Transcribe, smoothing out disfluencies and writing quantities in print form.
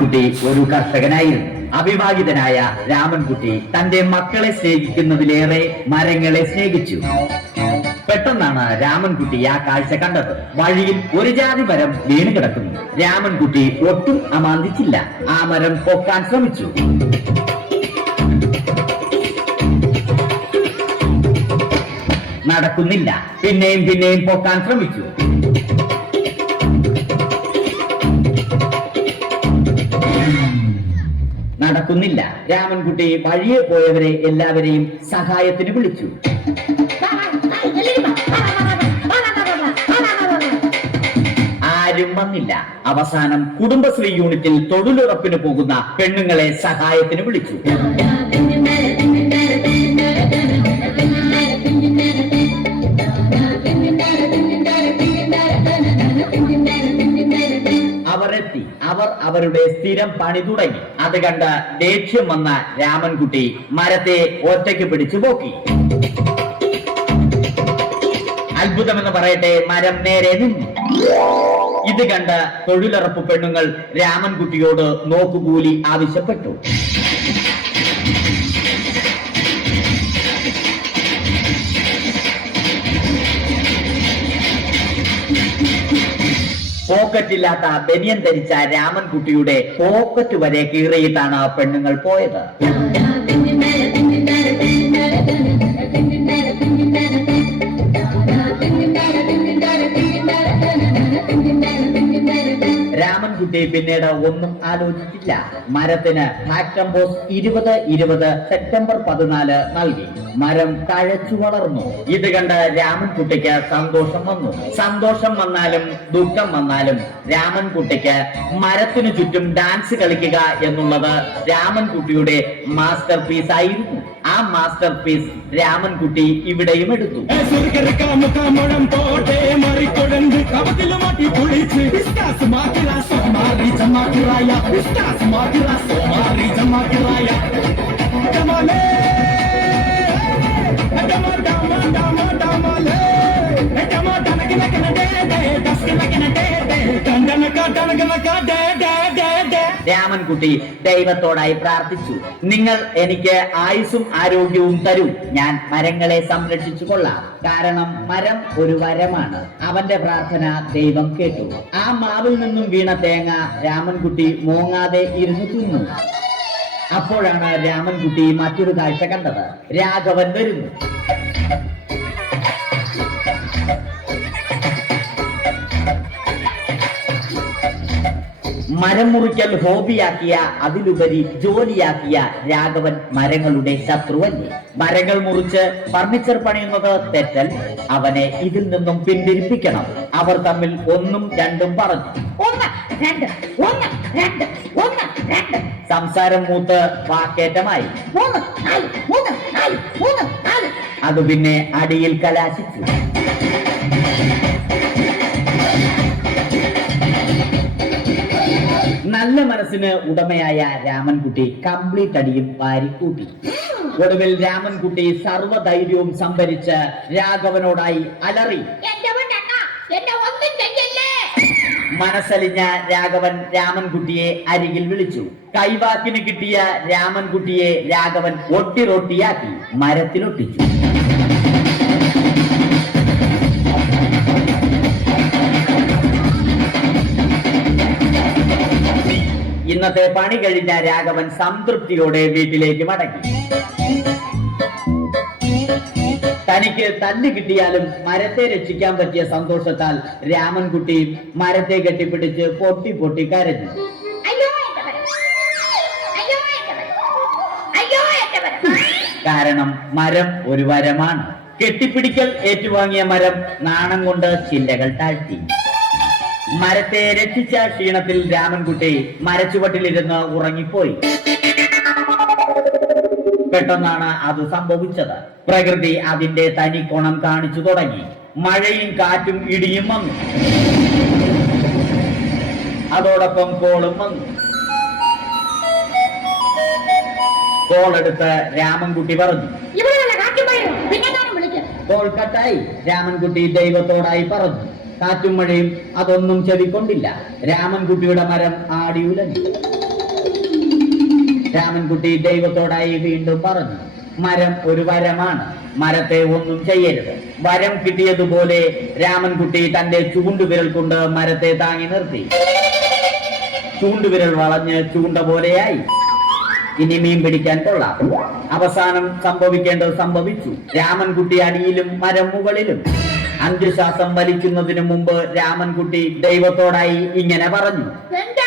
രാമൻകുട്ടി ഒരു കർഷകനായിരുന്നു. അവിവാഹിതനായ രാമൻകുട്ടി തന്റെ മക്കളെ സ്നേഹിക്കുന്നതിലേറെ മരങ്ങളെ സ്നേഹിച്ചു. പെട്ടെന്നാണ് രാമൻകുട്ടി ആ കാഴ്ച കണ്ടത്. വഴിയിൽ ഒരു ജാതി മരം വീണ് കിടക്കുന്നു. രാമൻകുട്ടി ഒട്ടും അമാന്തിച്ചില്ല. ആ മരം പൊക്കാൻ ശ്രമിച്ചു. നടക്കുന്നില്ല. പിന്നെയും പിന്നെയും പൊക്കാൻ ശ്രമിച്ചു. നടക്കുന്നില്ല. രാമൻകുട്ടി വഴിയെ പോയവരെ എല്ലാവരെയും സഹായത്തിന് വിളിച്ചു. ആരും വന്നില്ല. അവസാനം കുടുംബശ്രീ യൂണിറ്റിൽ തൊഴിലുറപ്പിന് പോകുന്ന പെണ്ണുങ്ങളെ സഹായത്തിന് വിളിച്ചു. അവരെത്തി. അവർ അവരുടെ സ്ഥിരം പണി തുടങ്ങി. അത് കണ്ട ദേഷ്യം വന്ന രാമൻകുട്ടി മരത്തെ ഒറ്റയ്ക്ക് പിടിച്ചു പോക്കി. അത്ഭുതമെന്ന് പറയട്ടെ, മരം നേരെ നിന്നു. ഇത് കണ്ട തൊഴിലുറപ്പ് പെണ്ണുങ്ങൾ രാമൻകുട്ടിയോട് നോക്കുകൂലി ആവശ്യപ്പെട്ടു. പോക്കറ്റില്ലാത്ത ബനിയൻ ധരിച്ച രാമൻകുട്ടിയുടെ പോക്കറ്റ് വരെ കീറിയിട്ടാണ് പെണ്ണുങ്ങൾ പോയത്. രാമൻകുട്ടി പിന്നീട് ഒന്നും ആലോചിച്ചില്ല. മരത്തിന് ഫാക്ടംബോസ് 2020 സെപ്റ്റംബർ 14 നൽകി. മരം തഴച്ചു വളർന്നു. ഇത് കണ്ട് രാമൻകുട്ടിക്ക് സന്തോഷം വന്നു. സന്തോഷം വന്നാലും ദുഃഖം വന്നാലും രാമൻകുട്ടിക്ക് മരത്തിനു ചുറ്റും ഡാൻസ് കളിക്കുക എന്നുള്ളത് രാമൻകുട്ടിയുടെ മാസ്റ്റർ പീസ് ആയിരുന്നു. ആ മാസ്റ്റർ പീസ് രാമൻകുട്ടി ഇവിടെയും എടുത്തു. രാമൻകുട്ടി ദൈവത്തോടായി പ്രാർത്ഥിച്ചു. നിങ്ങൾ എനിക്ക് ആയുസ്സും ആരോഗ്യവും തരൂ. ഞാൻ മരങ്ങളെ സംരക്ഷിച്ചു കൊള്ളാം. കാരണം മരം ഒരു വരമാണ്. അവന്റെ പ്രാർത്ഥന ദൈവം കേട്ടു. ആ മാവിൽ നിന്നും വീണ തേങ്ങ രാമൻകുട്ടി മോങ്ങാതെ ഇരുന്നു തിന്നു. അപ്പോഴാണ് രാമൻകുട്ടി മറ്റൊരു കാഴ്ച കണ്ടത്. രാഘവൻ വരുന്നു. മരം മുറിക്കൽ ഹോബിയാക്കിയ, അതിലുപരി ജോലിയാക്കിയ രാഘവൻ മരങ്ങളുടെ ശത്രുവല്ലേ. മരങ്ങൾ മുറിച്ച് ഫർണിച്ചർ പണിയുന്നത് തെറ്റൽ. അവനെ ഇതിൽ നിന്നും പിന്തിരിപ്പിക്കണം. അവർ തമ്മിൽ ഒന്നും രണ്ടും പറഞ്ഞു. സംസാരം മൂത്ത് വാക്കേറ്റമായി. അത് പിന്നെ അടിയിൽ കലാശിച്ചു. നല്ല മനസ്സിന് ഉടമയായ രാമൻകുട്ടി കംപ്ലീറ്റ് അടിയും വാരിക്കൂട്ടി. ഒടുവിൽ രാമൻകുട്ടി സർവ്വധൈര്യവും സംഭരിച്ച് രാഘവനോടായി അലറി. മനസ്സലിഞ്ഞ രാഘവൻ രാമൻകുട്ടിയെ അരികിൽ വിളിച്ചു. കൈവാക്കിന് കിട്ടിയ രാമൻകുട്ടിയെ രാഘവൻ ഒട്ടിറൊട്ടിയാക്കി മരത്തിലൊട്ടിച്ചു. ഇന്നത്തെ പണി കഴിഞ്ഞ രാഘവൻ സംതൃപ്തിയോടെ വീട്ടിലേക്ക് മടങ്ങി. തനിക്ക് തല്ല് കിട്ടിയാലും മരത്തെ രക്ഷിക്കാൻ പറ്റിയ സന്തോഷത്താൽ രാമൻകുട്ടി മരത്തെ കെട്ടിപ്പിടിച്ച് പൊട്ടി പൊട്ടി കരഞ്ഞു. കാരണം മരം ഒരു വരമാണ്. കെട്ടിപ്പിടിക്കൽ ഏറ്റുവാങ്ങിയ മരം നാണം കൊണ്ട് ചില്ലകൾ താഴ്ത്തി. മരത്തെ രക്ഷിച്ച ക്ഷീണത്തിൽ രാമൻകുട്ടി മരച്ചുവട്ടിലിരുന്ന് ഉറങ്ങിപ്പോയി. പെട്ടെന്നാണ് അത് സംഭവിച്ചത്. പ്രകൃതി അതിന്റെ തനിക്കോണം കാണിച്ചു തുടങ്ങി. മഴയും കാറ്റും ഇടിയും വന്നു. അതോടൊപ്പം കോളും വന്നു. കോളെടുത്ത് രാമൻകുട്ടി പറഞ്ഞു. കോൾ കട്ടായി. രാമൻകുട്ടി ദൈവത്തോടായി പറഞ്ഞു. കാറ്റും മഴയും അതൊന്നും ചെവിക്കൊണ്ടില്ല. രാമൻകുട്ടിയുടെ മരം ആടി ഉലഞ്ഞു. രാമൻകുട്ടി ദൈവത്തോടായി വീണ്ടും പറഞ്ഞു, മരം ഒരു വരമാണ്, മരത്തെ ഒന്നും ചെയ്യരുത്. വരം കിട്ടിയതുപോലെ രാമൻകുട്ടി തന്റെ ചൂണ്ടുവിരൽ കൊണ്ട് മരത്തെ താങ്ങി നിർത്തി. ചൂണ്ടുവിരൽ വളഞ്ഞ് ചൂണ്ട പോലെയായി. ഇനി മീൻ പിടിക്കാൻ കൊള്ളാം. അവസാനം സംഭവിക്കേണ്ടത് സംഭവിച്ചു. രാമൻകുട്ടി അടിയിലും മരം മുകളിലും. 5 ശ്വാസം വലിക്കുന്നതിനു മുമ്പ് രാമൻകുട്ടി ദൈവത്തോടായി ഇങ്ങനെ പറഞ്ഞു, എന്റെ